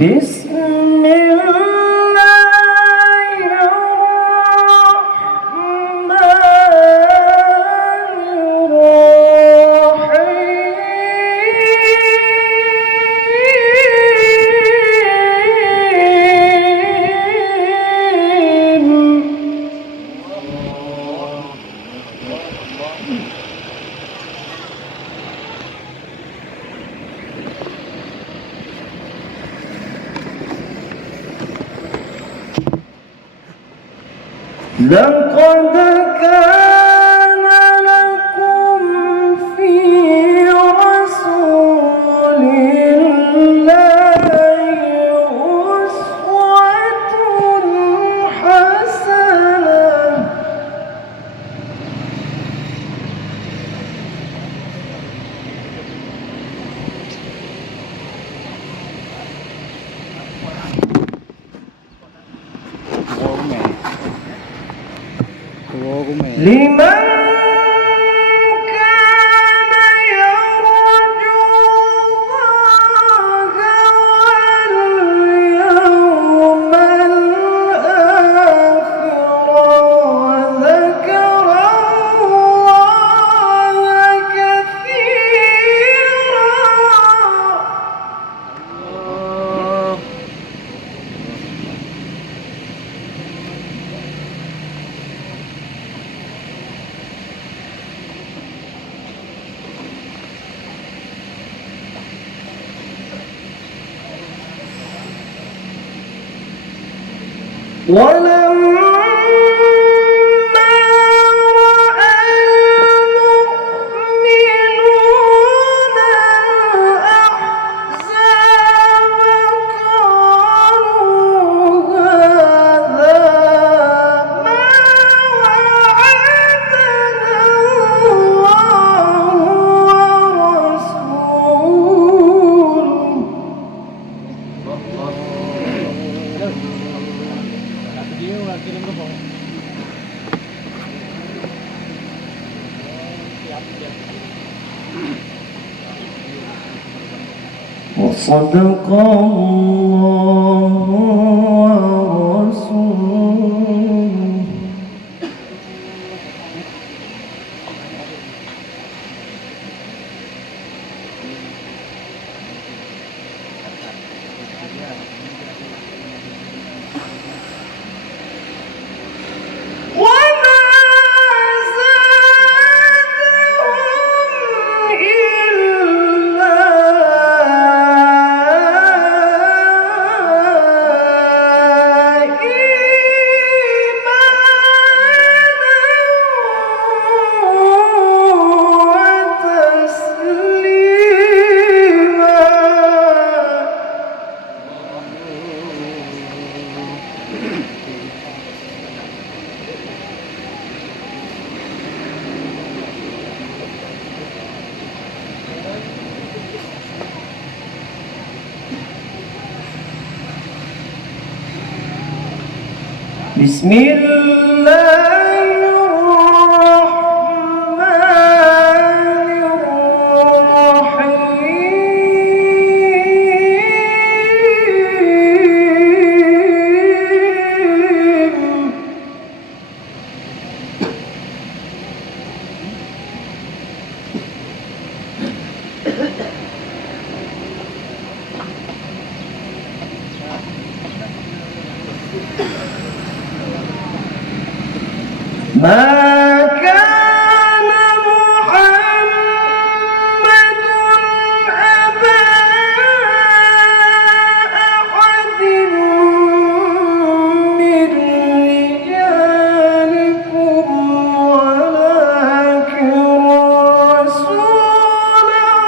بسم الله الرحمن الرحيم. لقد كان لكم في رسول الله أسوة حسنة لمن كان يرجو الله واليوم الآخر وذكر الله كثيرا. ولما رأى المؤمنون الأحزاب قالوا هذا ما وعدنا الله ورسوله. وصدق الله ورسوله. وما زادهم إلا إيمانا وتسليما. بسم الله الرحمن الرحيم. ما كان محمد أبا أحد من رجالكم ولكن رسول الله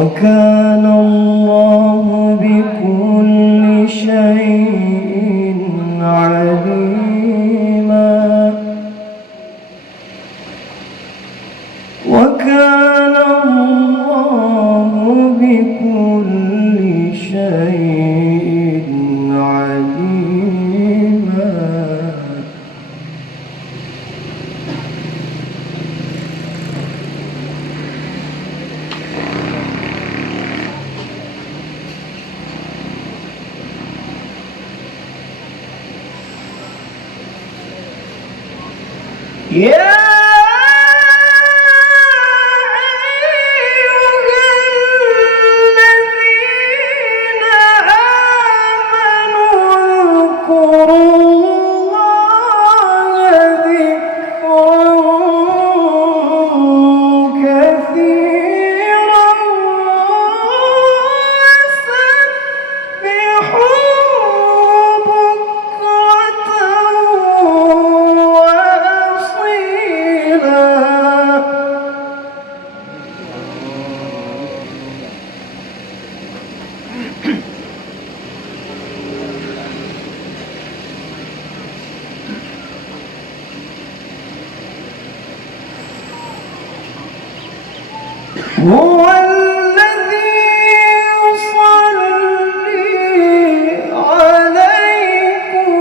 وكان الله بكل شيء عليما وكان الله بكل شيء عليما يا هو الذي يصلي عليكم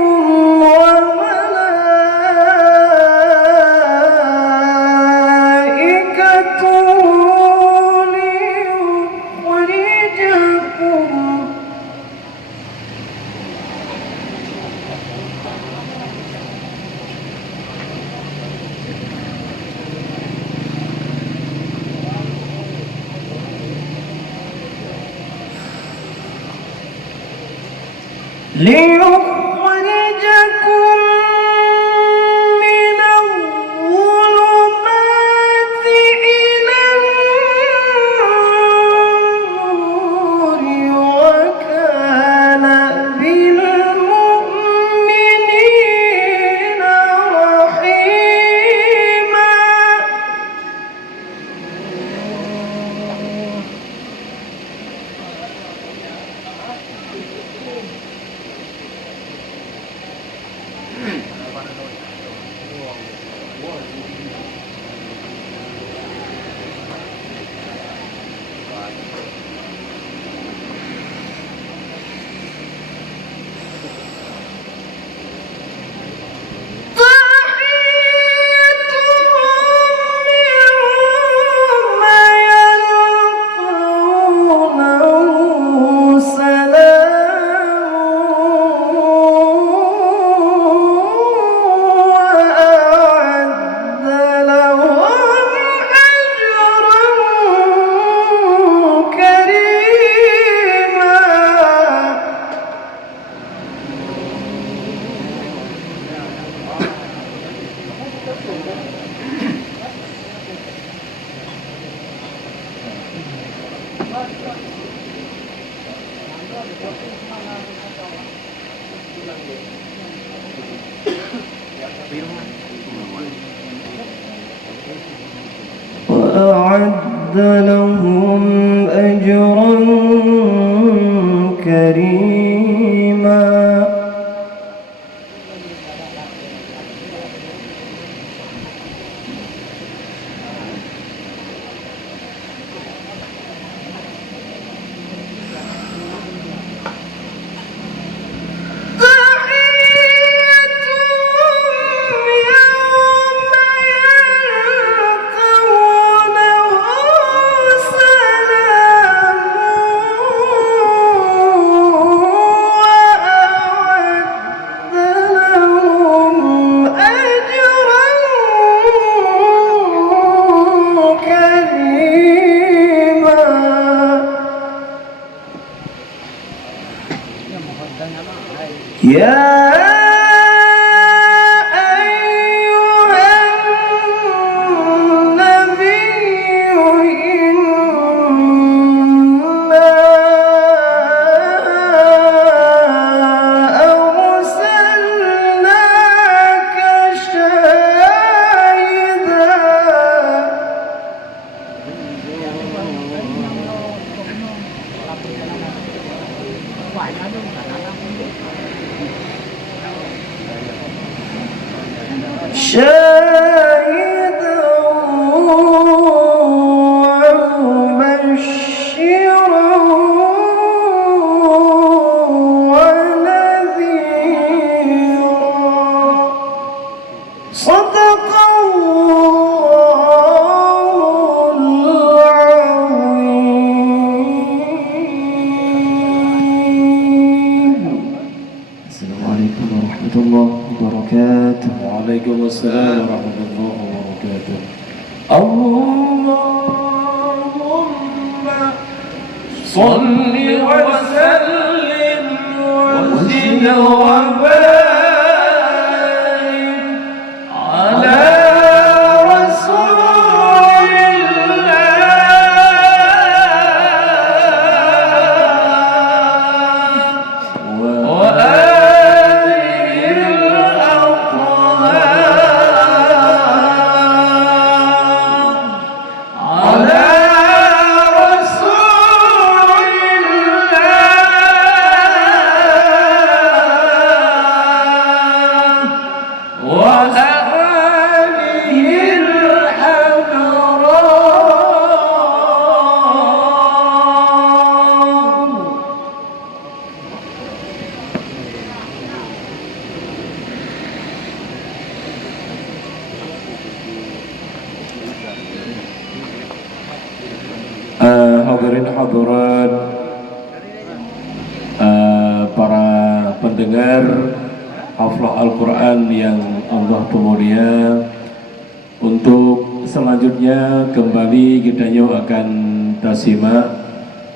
وملائكته ليخرجكم من الظلمات إلى النور وكان بالمؤمنين رحيما وأعد لهم أجرا كريما يا أيها النبي إنا أرسلناك شاهدا شاهدا ومبشرا ونذيرا صدق الله العظيم. السلام عليكم ورحمة الله وبركاته. وعليكم السلام ورحمة الله وبركاته. اللهم صل وسلم وزد وبارك على رسول الله وآله الأطهار على رسول الله وآله الحبران. Hadirin hadirat, para pendengar haflah Al-Quran yang Allah mulia, untuk selanjutnya kembali kita akan simak,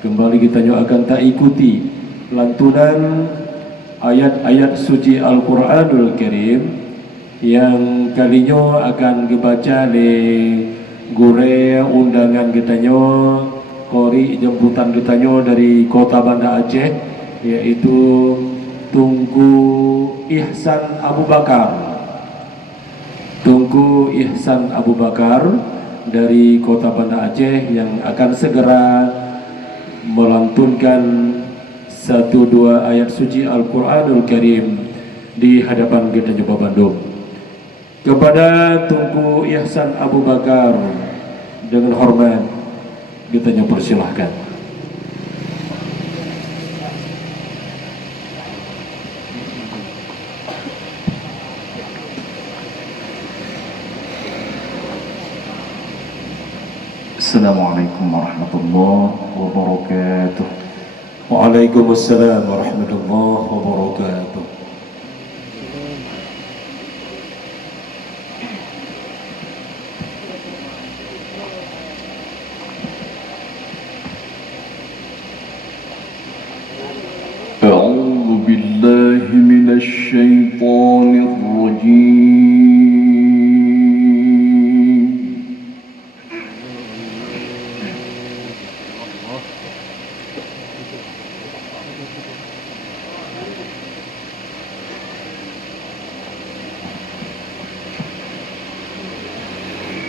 kembali kita akan ikuti lantunan ayat-ayat suci Al-Quranul Karim yang kalinya akan dibaca di gure undangan kita kori jemputan kita dari kota Banda Aceh, yaitu Tunku Ihsan Abu Bakar. Tunku Ihsan Abu Bakar dari kota Banda Aceh yang akan segera melantunkan 1-2 ayat suci Al-Quranul Karim di hadapan kita Bandung. Kepada Tunku Ihsan Abu Bakar dengan hormat kita persilahkan. Assalamualaikum warahmatullahi wabarakatuh. Waalaikumsalam warahmatullahi wabarakatuh. أعوذ بالله من الشيطان الرجيم.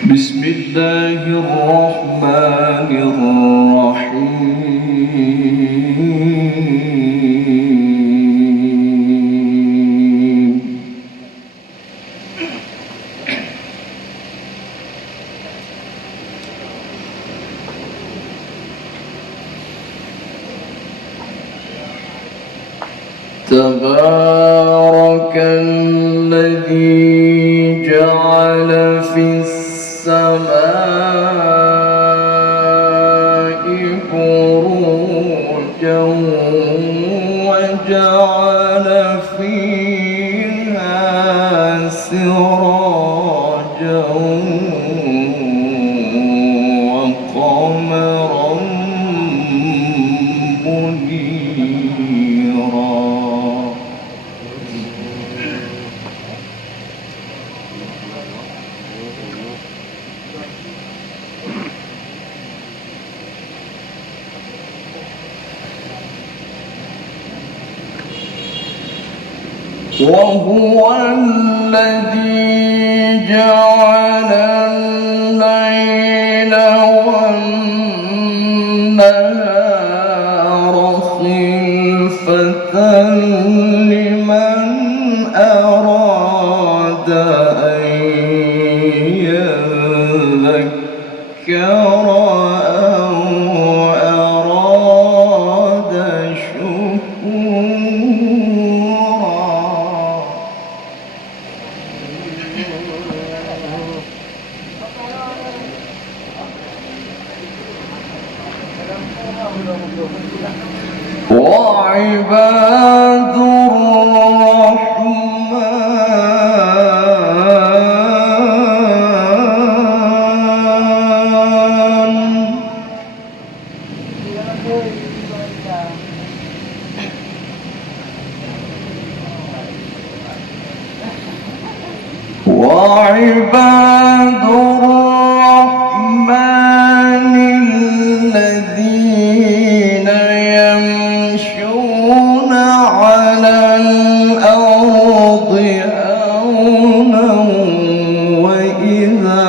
بسم الله الرحمن الرحيم. تبارك الذي جعل في السماء بروجا وجعل فيها سراجا وقمرا منيرا. وهو الذي جعل الليل والنهار خلفة وعباد الرحمن وعباد الرحمن الذين يمشون على الأرض هونا وإذا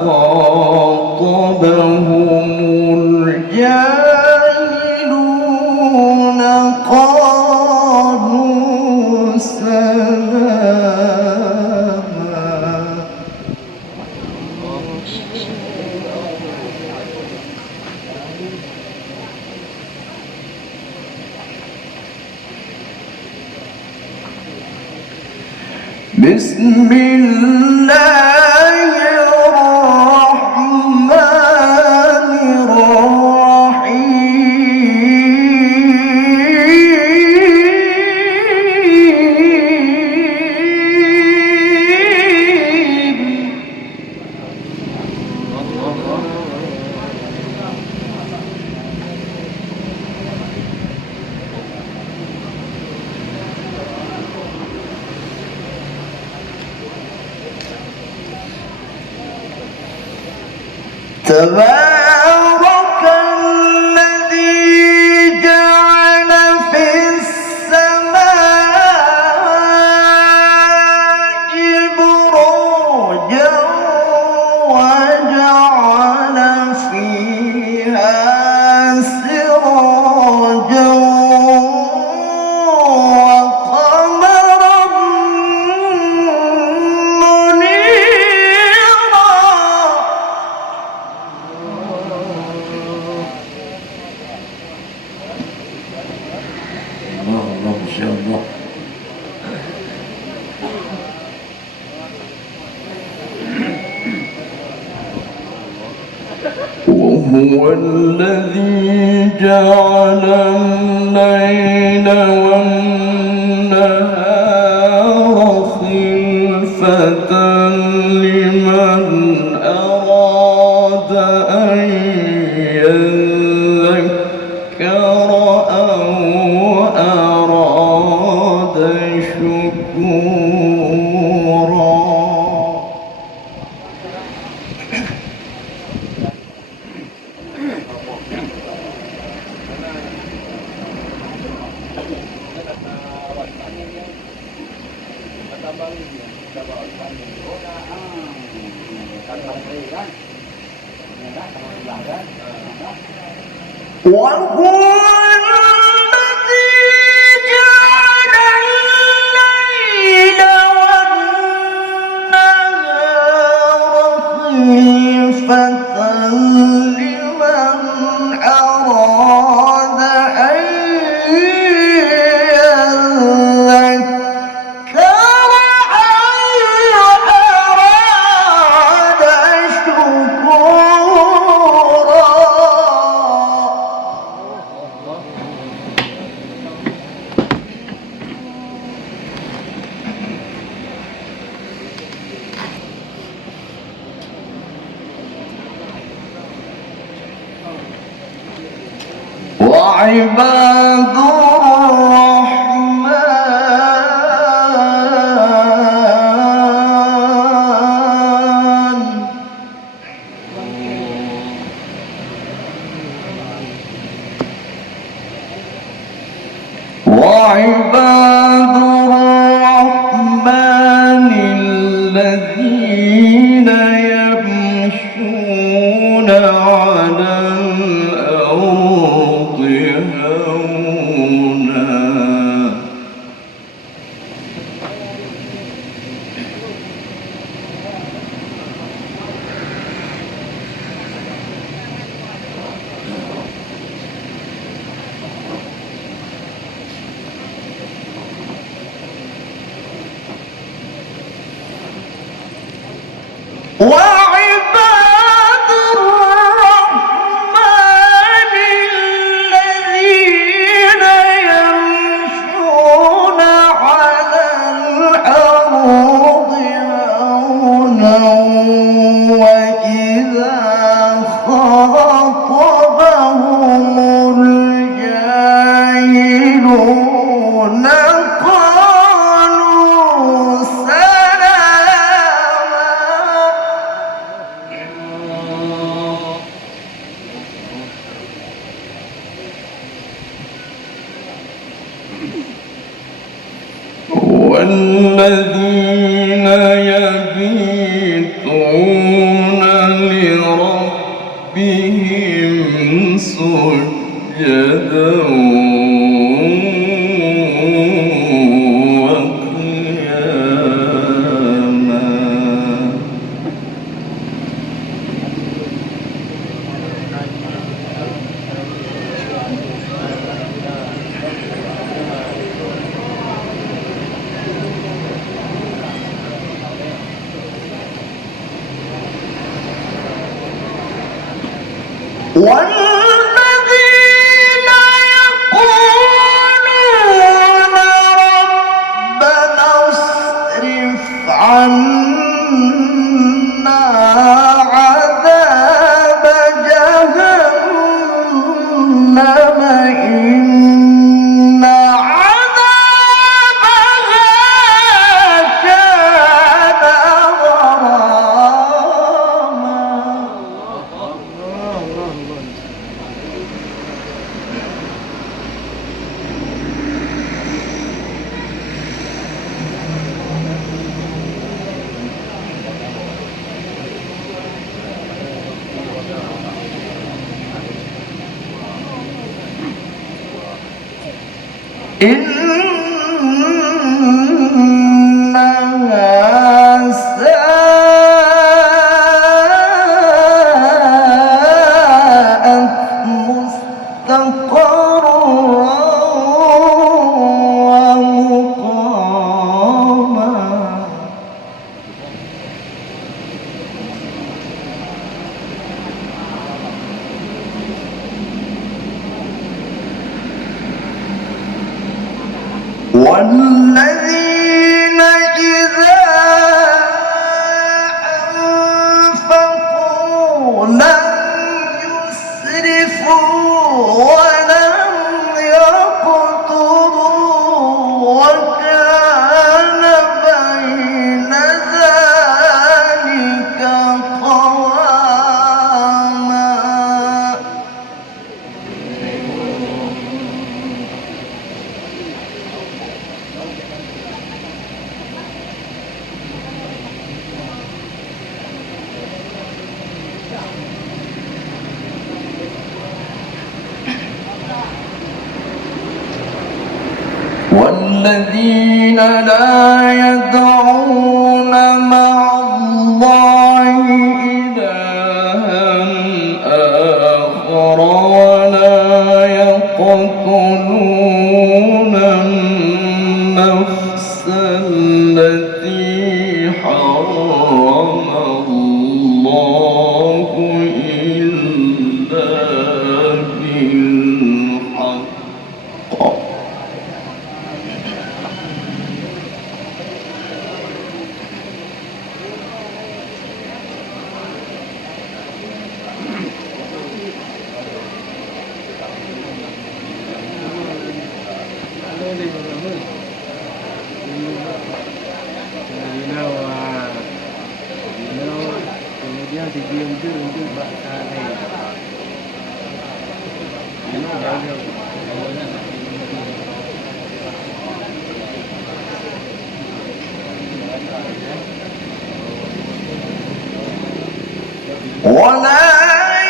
خاطبهم الجاهلون قالوا سلاما. بسم الله الرحمن الرحيم. تبارك الذي جعل في السماء بروجا وجعل فيها سراجا وقمرا منيرا. الله الله ما شاء الله. وهو الذي جعل الليل والنهار خلفة لمن أراد أن يذكر أو أراد شكورا. وهو الذي جعل الليل والنهار خلفة لمن أراد أن يذكر أو أراد شكورا. وعباد الرحمن وعباد الرحمن الذين يمشون على الأرض هونا وعباد الرحمن الذين والذين يبيتون لربهم سجدا والذين يقولون ربنا اصرف عنا عذاب جهنم إن عذابها كان إنها ساءت مستقرا ومقاما والذين إذا أنفقوا لم يسرفوا ولم يقتروا وكان بين ذلك قواما والذين لا يدعون مع الله إلها آخر ولا يقتلون النفس التي حرم الله إلا بالحق kemudian didiam dulu untuk bahasa lain. ولا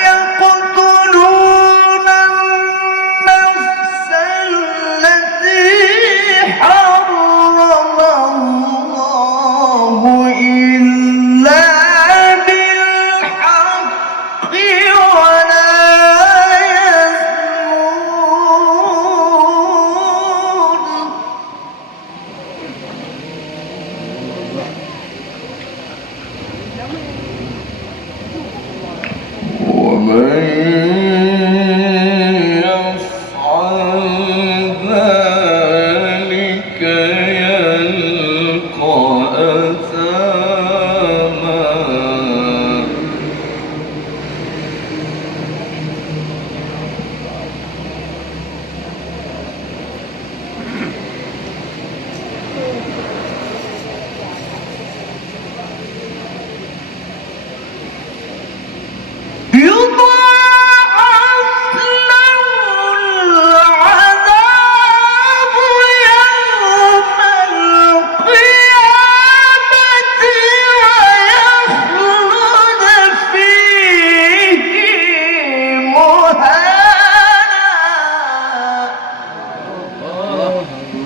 يقتلون النفس التي حرم الله إلا بالحق ولا يزنون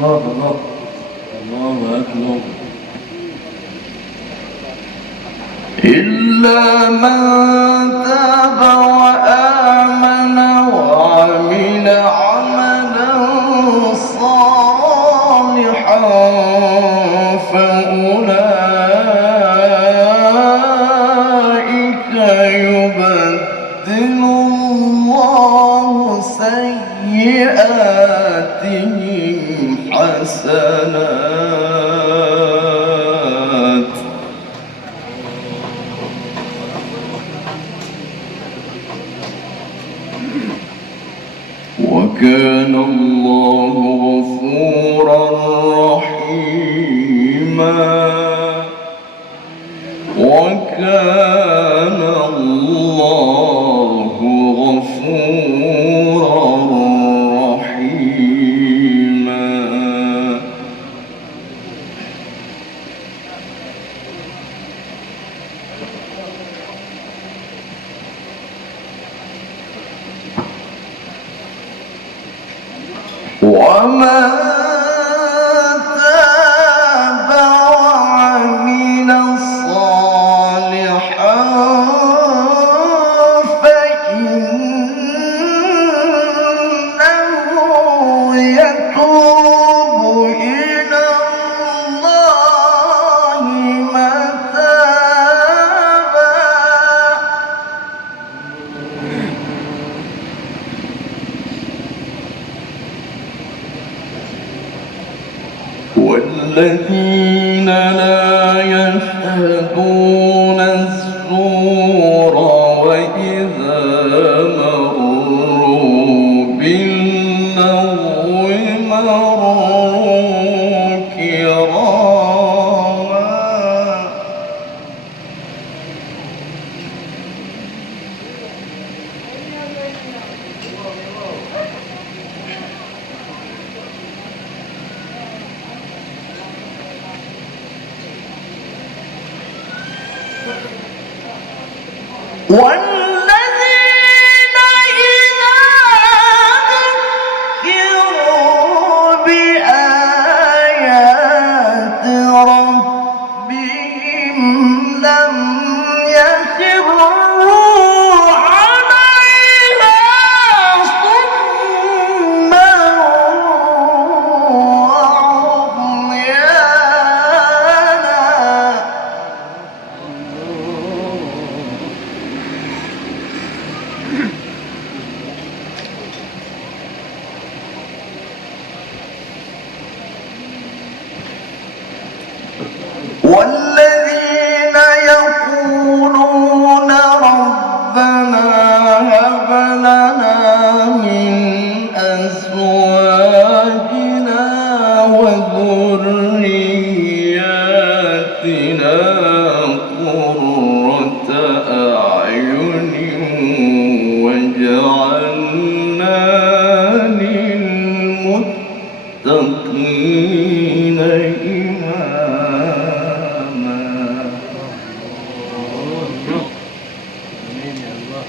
Allah. Allahu Akbar. إلا من تاب وآمن وعمل عملا صالحا فأولئك يبدل الله سيئاتهم حسنات وكان الله غفورا رحيما وكان الله غفورا رحيما ومن تاب وعمل صالحا فإنه يتوب إلى الله متابا والذين لا يشهدون الزور وإذا مروا باللغو مروا كراما والذين إذا ذكروا بآيات ربهم لم يخروا عليها صما وعميانا والذين يقولون ربنا هب لنا من أزواجنا وذرياتنا قرة أعين واجعلنا للمتقين إماما Amin ya Allah.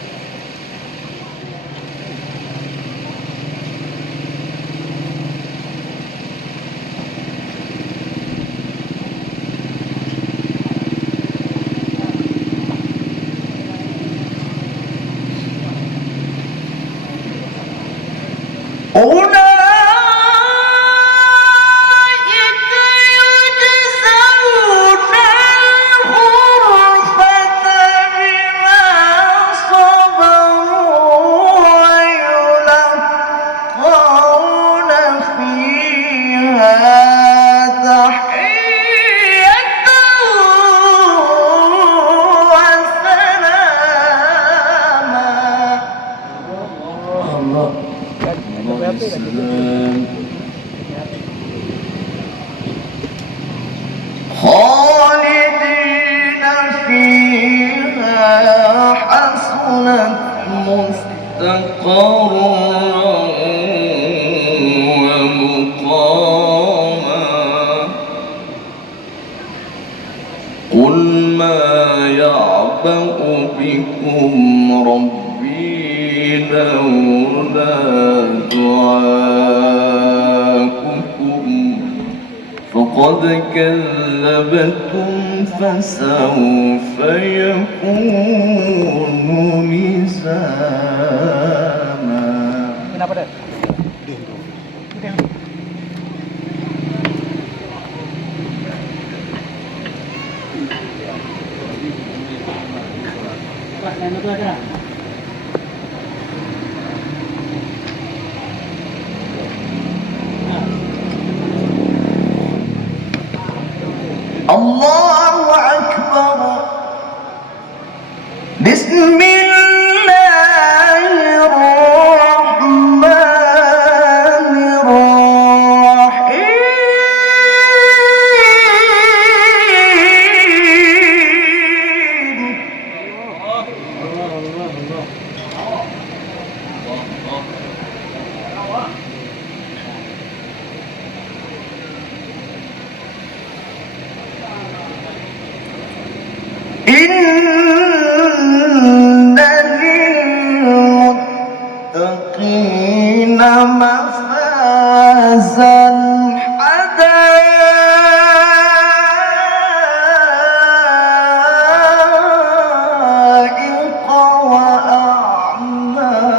أولئك يجزون الغرفة بما صبروا ويلقون فيها تحية وسلاما Allah. Allah Islam. خالدين فيها حسنت مستقرا ومقاما قل ما يعبأ بكم ربي لولا دعاؤكم قد كذبتم فسوف يكون لزاما. Kenapa deh? Pak, lain itu aja. Allahu Akbar. Bismillahirrahmanirrahim. إن للمتقين مفازا حدائق وأعنابا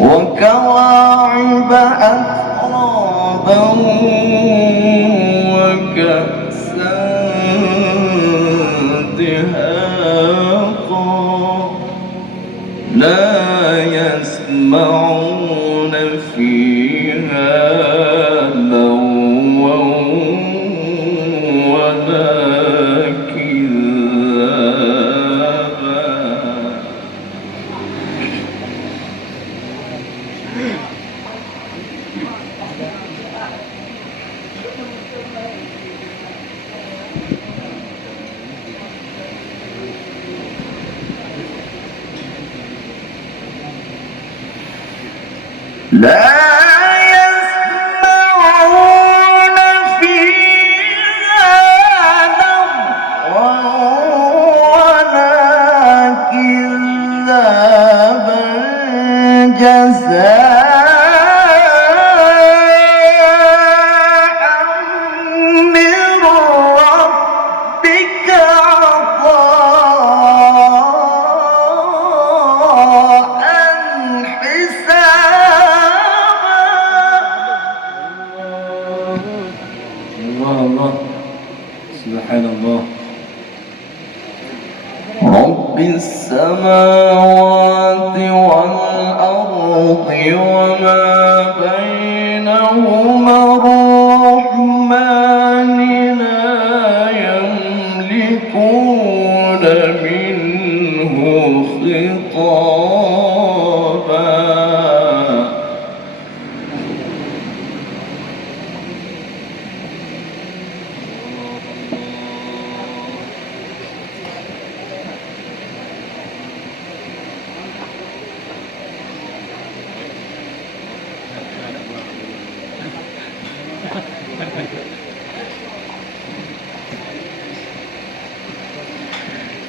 وكواعب أترابا وكأسا دهاقا لا يسمعون فيها لغوا ولا كذابا. لا يسمعون فيها لغوا ولا كذابا جزاء من ربك عطاء حسابا. الله الله سبحان الله. رب السماوات والأرض وما بينهما الرحمن لا يملكون منه خطابا.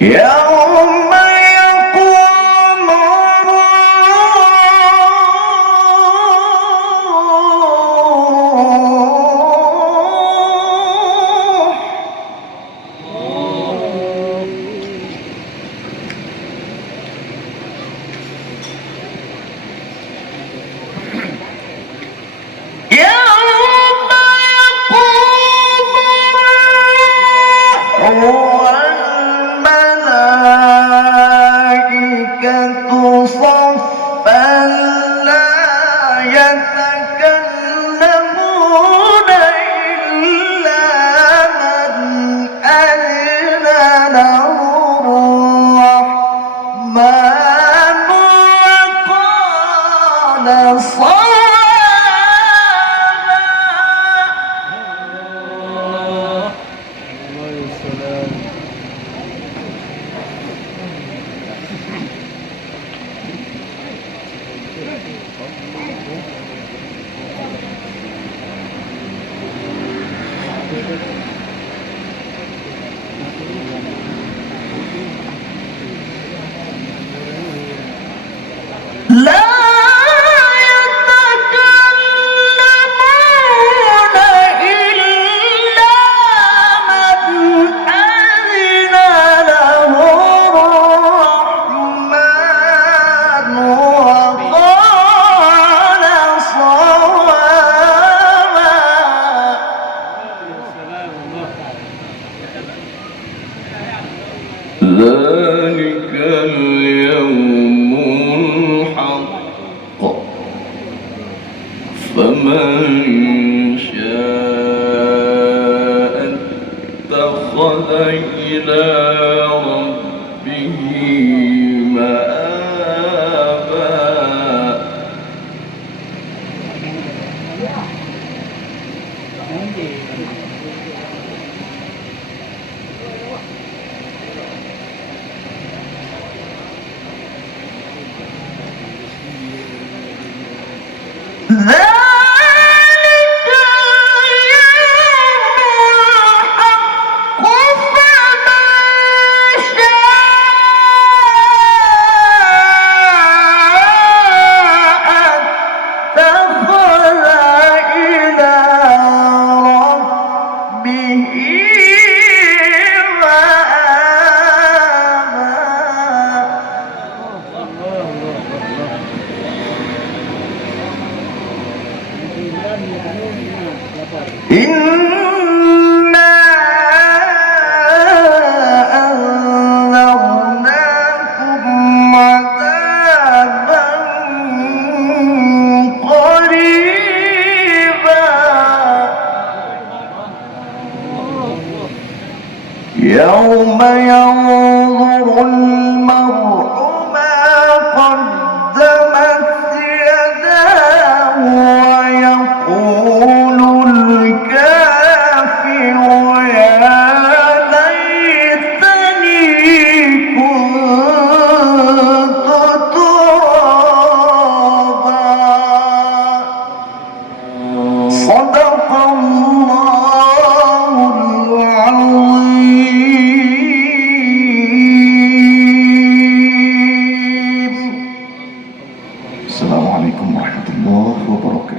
يوم يقوم والملائكة صفا لا يتكلمون إلا من أذن له الرحمن وقال لا إنا أنذرناكم عذابا قريبا يوم ينظر المرء ما قدمت يداه ويقول الكافر يا ليتني كنت ترابا صدق الله العظيم. السلام عليكم ورحمة الله وبركاته.